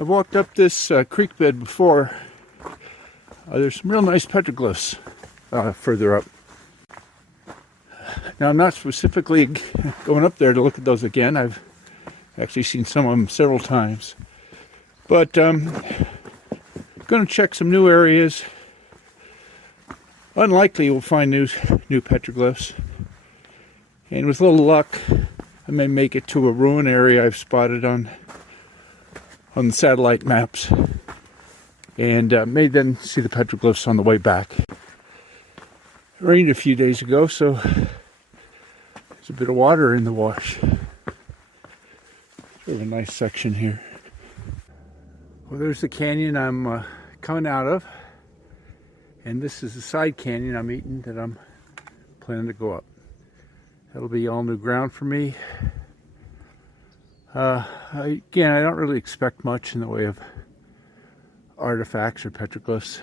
I've walked up this creek bed before. There's some real nice petroglyphs further up. Now, I'm not specifically going up there to look at those again. I've actually seen some of them several times. But I'm going to check some new areas. Unlikely we'll find new petroglyphs. And with a little luck, I may make it to a ruin area I've spotted on the satellite maps. And may then see the petroglyphs on the way back. It rained a few days ago, so there's a bit of water in the wash. Sort of a nice section here. Well, there's the canyon I'm coming out of. And this is the side canyon I'm eating that I'm planning to go up. That'll be all new ground for me. Again, I don't really expect much in the way of artifacts or petroglyphs.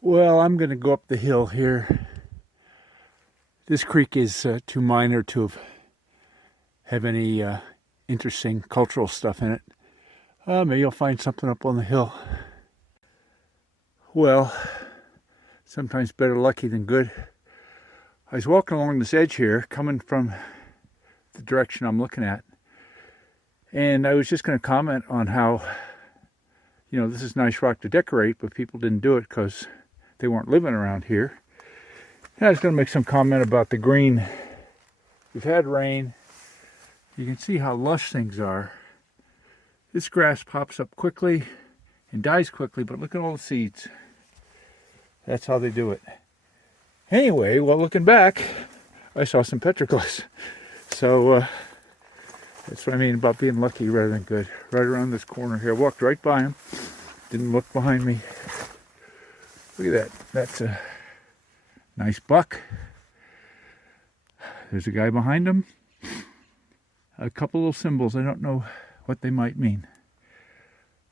Well, I'm going to go up the hill here. This creek is too minor to have any interesting cultural stuff in it. Maybe you'll find something up on the hill. Well, sometimes better lucky than good. I was walking along this edge here, coming from the direction I'm looking at. And I was just going to comment on how, you know, this is nice rock to decorate, but people didn't do it because they weren't living around here. And I was going to make some comment about the green. We've had rain. You can see how lush things are. This grass pops up quickly and dies quickly, but look at all the seeds. That's how they do it. Anyway, well, looking back, I saw some petroglyphs. So that's what I mean about being lucky rather than good. Right around this corner here. I walked right by him. Didn't look behind me. Look at that. That's a nice buck. There's a guy behind him. A couple little symbols. I don't know what they might mean.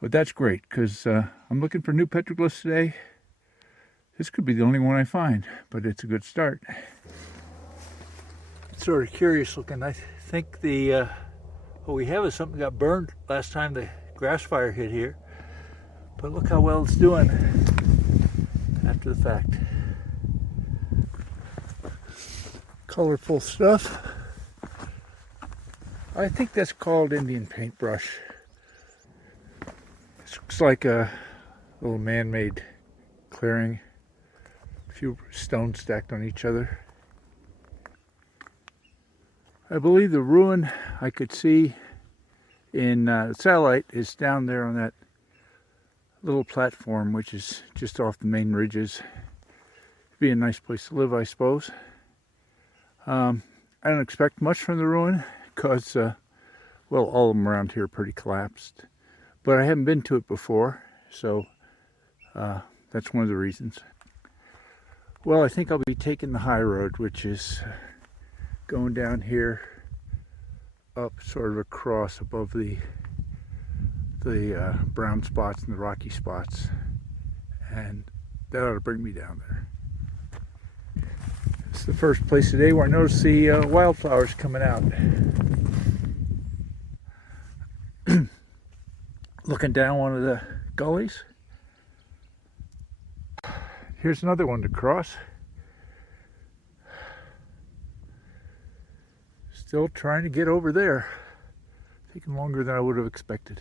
But that's great, because I'm looking for new petroglyphs today. This could be the only one I find, but it's a good start. It's sort of curious looking. I think what we have is something that got burned last time the grass fire hit here. But look how well it's doing after the fact. Colorful stuff. I think that's called Indian paintbrush. This looks like a little man-made clearing. A few stones stacked on each other. I believe the ruin I could see in the satellite is down there on that little platform, which is just off the main ridges. It'd be a nice place to live, I suppose. I don't expect much from the ruin because, well, all of them around here are pretty collapsed. But I haven't been to it before, so that's one of the reasons. Well, I think I'll be taking the high road, which is going down here, up sort of across above the brown spots and the rocky spots, and that ought to bring me down there. It's the first place today where I noticed the wildflowers coming out. Looking down one of the gullies. Here's another one to cross. Still trying to get over there. Taking longer than I would have expected.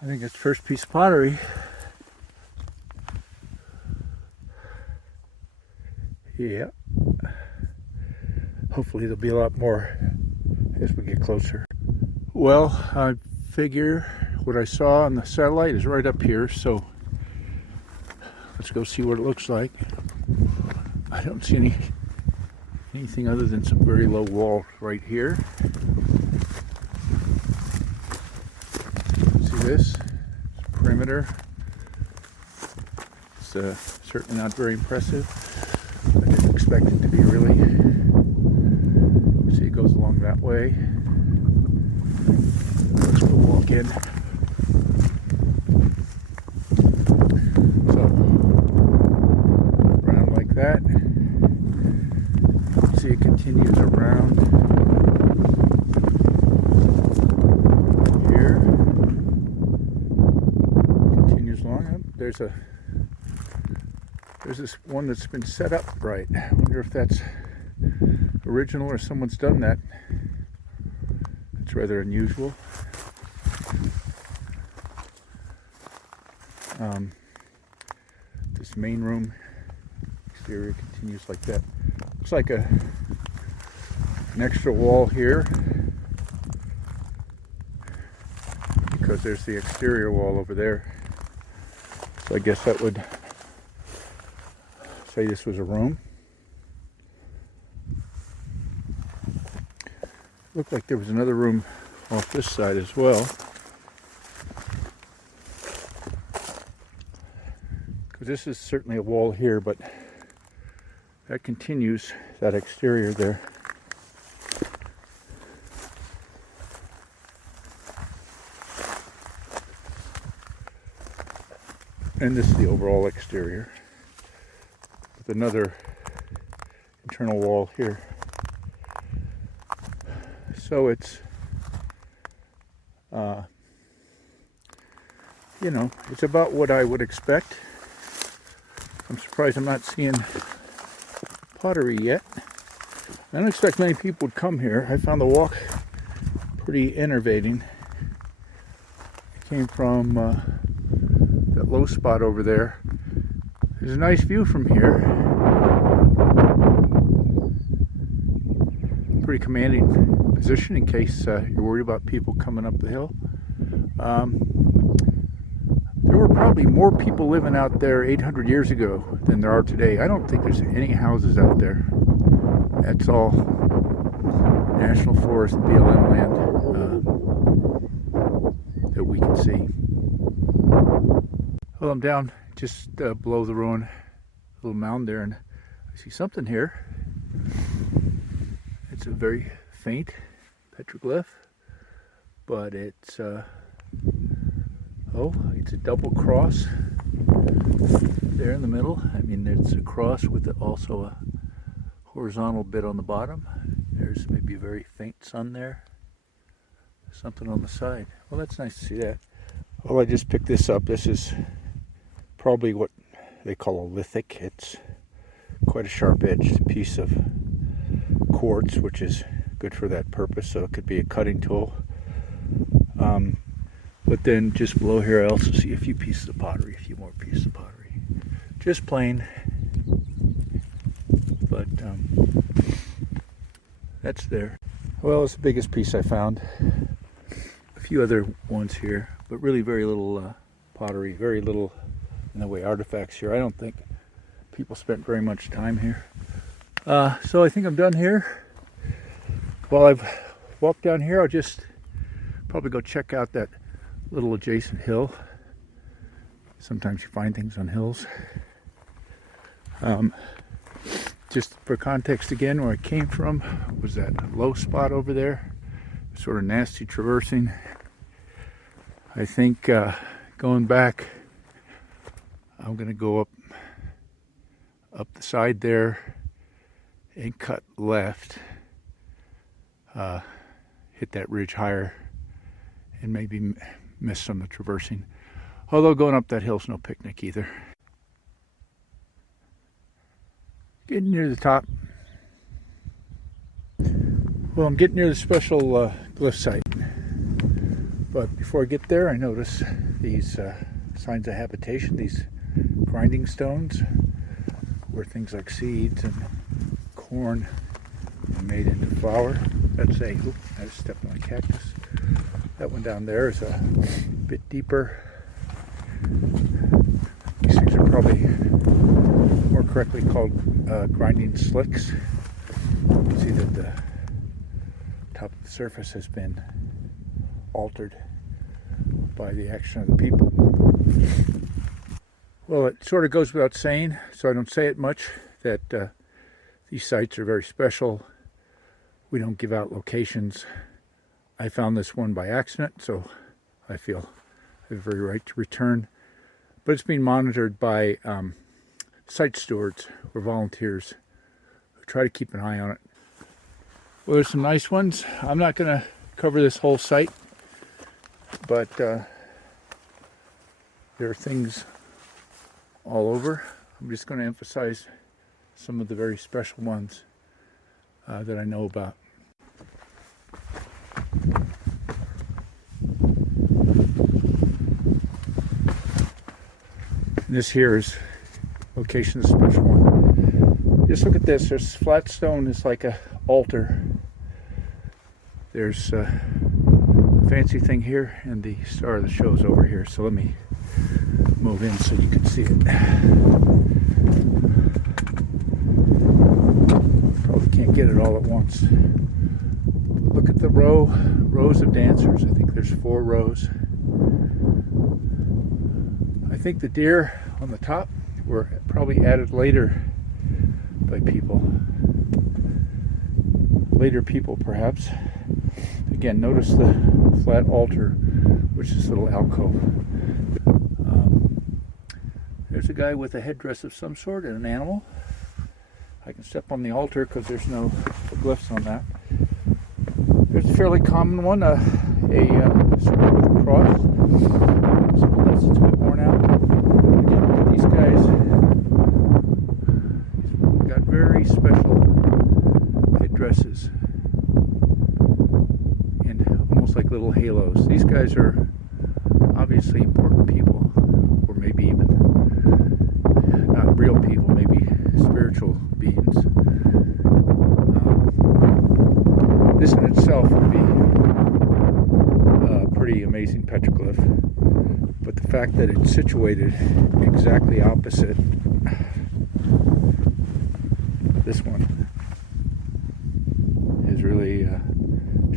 I think that's the first piece of pottery. Yeah. Hopefully there'll be a lot more as we get closer. Well, I figure what I saw on the satellite is right up here, so let's go see what it looks like. I don't see anything other than some very low walls right here. See this? It's perimeter. It's certainly not very impressive. I didn't expect it to be really. See, it goes along that way. Let's go walk in. So, around like that. See, it continues around here. there's this one that's been set up right. I wonder if that's original or someone's done that. It's rather unusual. This main room exterior continues like that. Looks like an extra wall here, because there's the exterior wall over there. So I guess that would say this was a room. Looked like there was another room off this side as well. Because this is certainly a wall here, but that continues, that exterior there. And this is the overall exterior, with another internal wall here. So it's, you know, it's about what I would expect. I'm surprised I'm not seeing pottery yet. I don't expect many people would come here. I found the walk pretty enervating. I came from that low spot over there. There's a nice view from here. Pretty commanding position in case you're worried about people coming up the hill. There were probably more people living out there 800 years ago than there are today. I don't think there's any houses out there. That's all National Forest BLM land that we can see. Well, I'm down just below the ruin, a little mound there, and I see something here. It's a very faint petroglyph, but it's it's a double cross there in the middle. I mean, it's a cross with also a horizontal bit on the bottom. There's maybe a very faint sun there. Something on the side. Well, that's nice to see that. Well, I just picked this up. This is probably what they call a lithic. It's quite a sharp-edged piece of quartz, which is good for that purpose. So it could be a cutting tool. But then just below here, I also see a few pieces of pottery, a few more pieces of pottery. Just plain. But that's there. Well, it's the biggest piece I found. A few other ones here, but really very little pottery, very little in the way of artifacts here. I don't think people spent very much time here. So I think I'm done here. While I've walked down here, I'll just probably go check out that little adjacent hill. Sometimes you find things on hills. Just for context again, where I came from was that low spot over there, sort of nasty traversing. I think going back, I'm going to go up the side there and cut left, hit that ridge higher, and maybe miss some of the traversing. Although going up that hill's no picnic either. Getting near the top. Well, I'm getting near the special glyph site. But before I get there, I notice these signs of habitation, these grinding stones, where things like seeds and corn are made into flour. That's a, I just stepped on a cactus. That one down there is a bit deeper. These things are probably more correctly called grinding slicks. You can see that the top of the surface has been altered by the action of the people. Well, it sort of goes without saying, so I don't say it much, that these sites are very special. We don't give out locations. I found this one by accident, so I feel I have every right to return. But it's being monitored by site stewards or volunteers who try to keep an eye on it. Well, there's some nice ones. I'm not going to cover this whole site, but there are things all over. I'm just going to emphasize some of the very special ones that I know about. This here is location is a special one. Just look at this. There's flat stone. It's like a altar. There's a fancy thing here, and the star of the show is over here. So let me move in so you can see it. Probably can't get it all at once. But look at the rows of dancers. I think there's 4 rows. I think the deer on the top were probably added later by people. Later people, perhaps. Again, notice the flat altar, which is a little alcove. There's a guy with a headdress of some sort and an animal. I can step on the altar because there's no glyphs on that. There's a fairly common one, a circle with a cross. Some of this is a bit worn out. Again, look at these guys. They've got very special headdresses and almost like little halos. These guys are obviously important people, or maybe even not real people, maybe spiritual beings. This in itself would be a pretty amazing petroglyph, but the fact that it's situated exactly opposite this one is really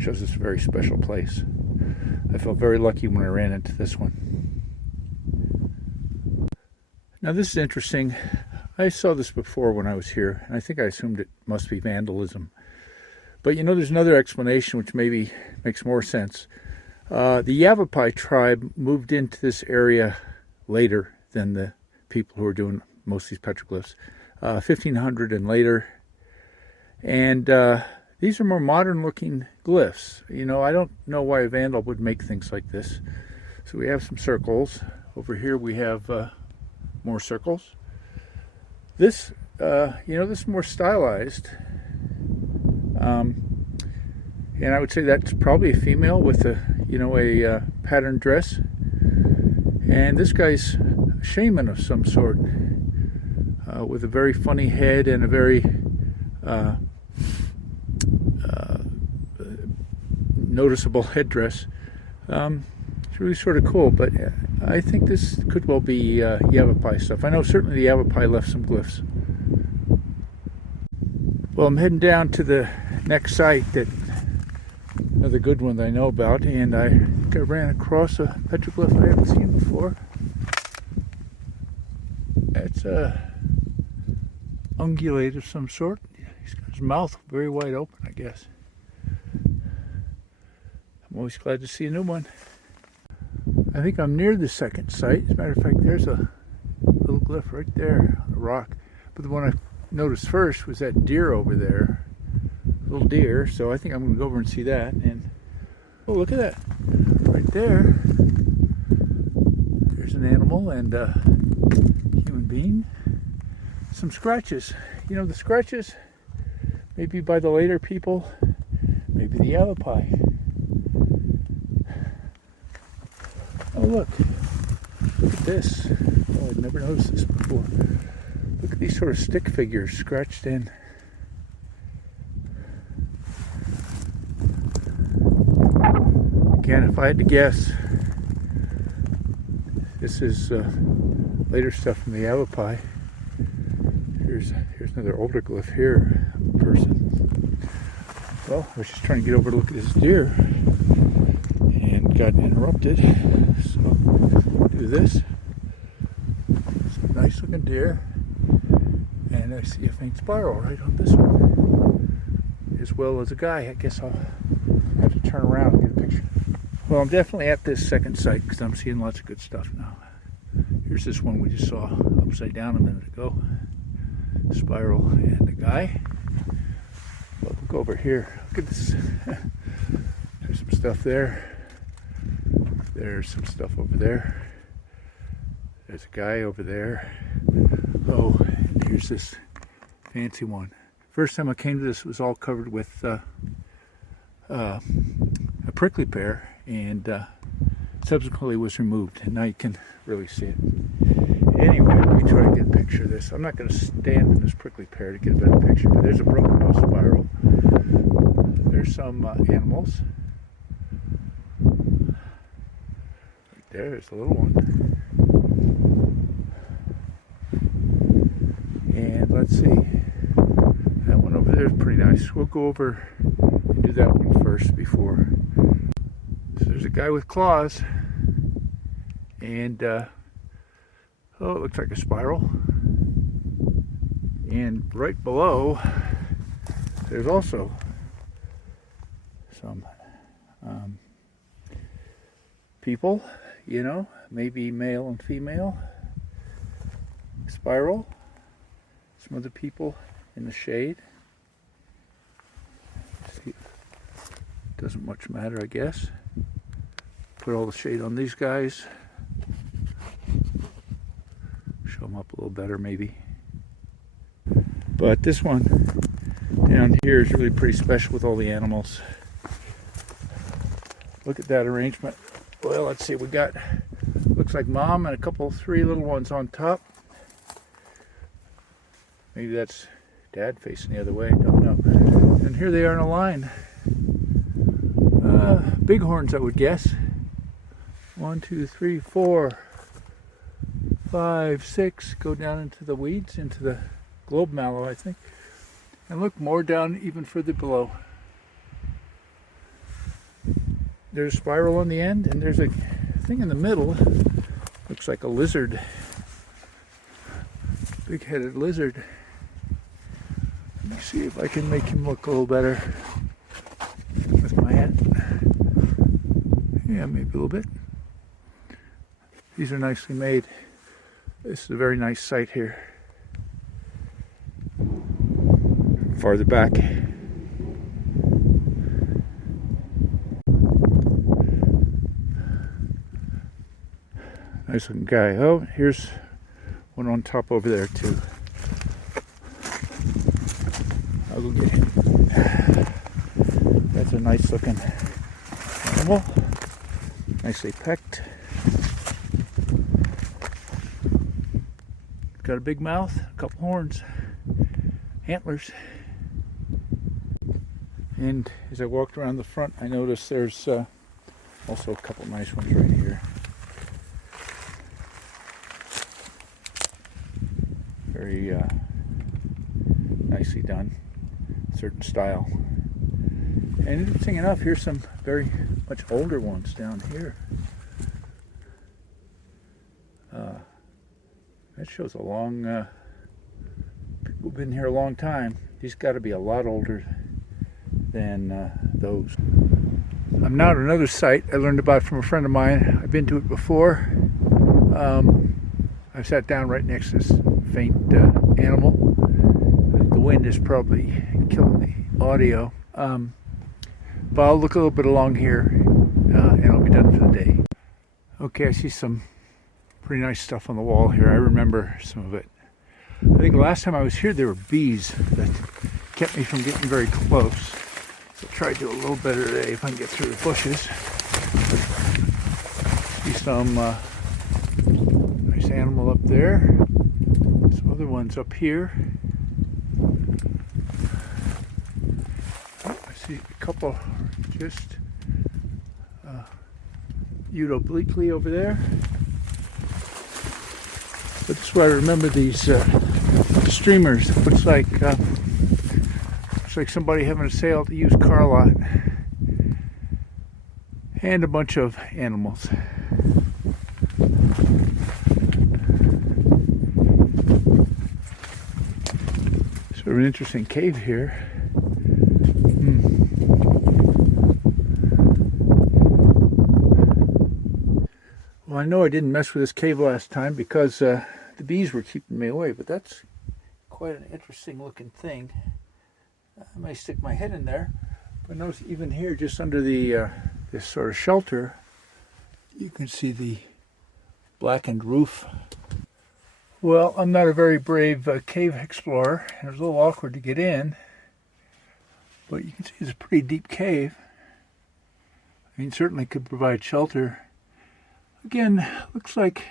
shows us a very special place. I felt very lucky when I ran into this one. Now this is interesting. I saw this before when I was here, and I think I assumed it must be vandalism. But you know, there's another explanation which maybe makes more sense. The Yavapai tribe moved into this area later than the people who are doing most of these petroglyphs, 1500 and later. And these are more modern looking glyphs. You know, I don't know why a vandal would make things like this. So we have some circles. Over here we have more circles. This, you know, this is more stylized. And I would say that's probably a female with a, you know, a patterned dress. And this guy's a shaman of some sort, with a very funny head and a very noticeable headdress. It's really sort of cool, but I think this could well be Yavapai stuff. I know certainly the Yavapai left some glyphs. Well, I'm heading down to the next site, that another good one that I know about, and I think I ran across a petroglyph I haven't seen before. It's a ungulate of some sort. He's got his mouth very wide open, I guess. I'm always glad to see a new one. I think I'm near the second site. As a matter of fact, there's a little glyph right there on the rock. But the one I noticed first was that deer over there. Little deer. So I think I'm going to go over and see that. And oh, look at that. Right there. There's an animal and a human being. Some scratches. You know, the scratches, maybe by the later people, maybe the Yavapai. Oh, look at this. Oh, I'd never noticed this before. Look at these sort of stick figures scratched in. Again, if I had to guess, this is later stuff from the Yavapai. Here's another older glyph here, person. Well, I was just trying to get over to look at this deer and got interrupted. So do this. It's a nice looking deer, and I see a faint spiral right on this one, as well as a guy. I guess I'll have to turn around and get a picture. Well, I'm definitely at this second site because I'm seeing lots of good stuff now. Here's this one we just saw upside down a minute ago. Spiral and a guy. Well, we'll go over here. Look at this. There's some stuff there. There's some stuff over there. There's a guy over there. Oh, and here's this fancy one. First time I came to this, it was all covered with a prickly pear, and subsequently was removed, and now you can really see it. Anyway, let me try to get a picture of this. I'm not going to stand in this prickly pear to get a better picture, but there's a broken nose spiral. There's some animals. Right there's a little one. And let's see. That one over there is pretty nice. We'll go over and do that one first before. So there's a guy with claws. And, oh, it looks like a spiral. And right below, there's also some people, you know, maybe male and female. Spiral. Some other people in the shade. See, doesn't much matter, I guess. Put all the shade on these guys. Show them up a little better, maybe. But this one down here is really pretty special with all the animals. Look at that arrangement. Well, let's see, we got, looks like mom and three little ones on top. Maybe that's dad facing the other way, I don't know. And here they are in a line. Bighorns, I would guess. 1, 2, 3, 4, 5, 6. Go down into the weeds, into the globe mallow, I think. And look, more down even further below. There's a spiral on the end, and there's a thing in the middle. Looks like a lizard. Big-headed lizard. Let me see if I can make him look a little better with my hand. Yeah, maybe a little bit. These are nicely made. This is a very nice site here. Farther back. Nice looking guy. Oh, here's one on top over there too. I'll go get him. That's a nice looking animal. Nicely pecked. Got a big mouth, a couple horns, antlers. And as I walked around the front, I noticed there's also a couple nice ones right here. Very nicely done, certain style. And interesting enough, here's some very much older ones down here. That shows a long, people have been here a long time. These got to be a lot older than those. I'm now at another site I learned about from a friend of mine. I've been to it before. I sat down right next to this faint animal. The wind is probably killing the audio. But I'll look a little bit along here and I'll be done for the day. Okay, I see some pretty nice stuff on the wall here. I remember some of it. I think last time I was here there were bees that kept me from getting very close. So I'll try to do a little better today if I can get through the bushes. See some nice animal up there. Some other ones up here. Oh, I see a couple just viewed obliquely over there. But this is why I remember these streamers. It looks like somebody having a sale at the used car lot. And a bunch of animals. Sort of an interesting cave here. Well, I know I didn't mess with this cave last time because the bees were keeping me away, but that's quite an interesting looking thing. I may stick my head in there, but notice even here, just under the this sort of shelter, you can see the blackened roof Well, I'm not a very brave cave explorer, and it was a little awkward to get in, but you can see it's a pretty deep cave. I mean, certainly could provide shelter. Again, looks like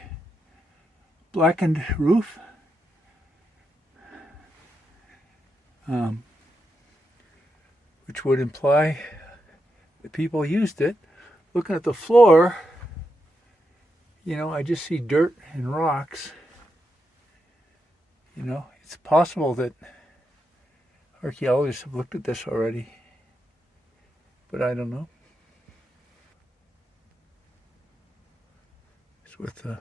blackened roof. Which would imply that people used it. Looking at the floor, you know, I just see dirt and rocks. You know, it's possible that archaeologists have looked at this already, but I don't know. It's with the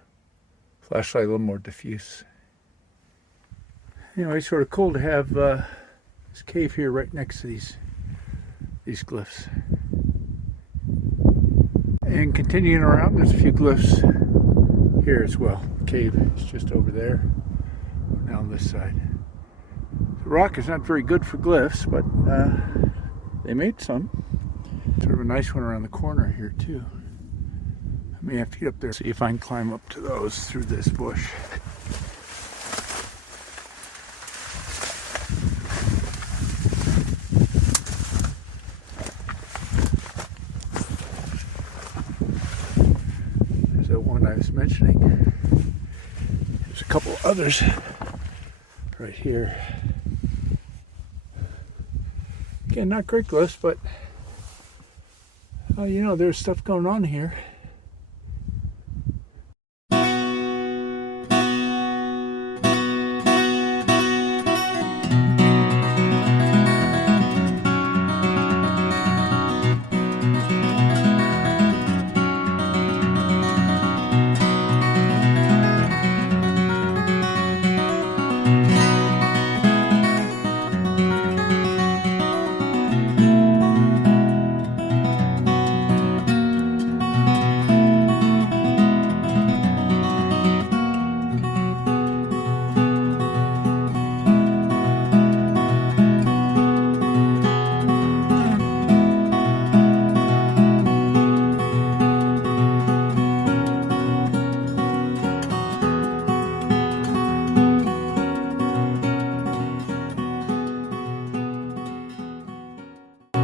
flashlight a little more diffuse. Anyway, sort of cool to have this cave here right next to these glyphs. And continuing around, there's a few glyphs here as well. The cave is just over there, now on this side. The rock is not very good for glyphs, but they made some. Sort of a nice one around the corner here too. I may have to get up there, see if I can climb up to those through this bush. There's that one I was mentioning. There's a couple others right here. Again, not great glyphs, but you know, there's stuff going on here.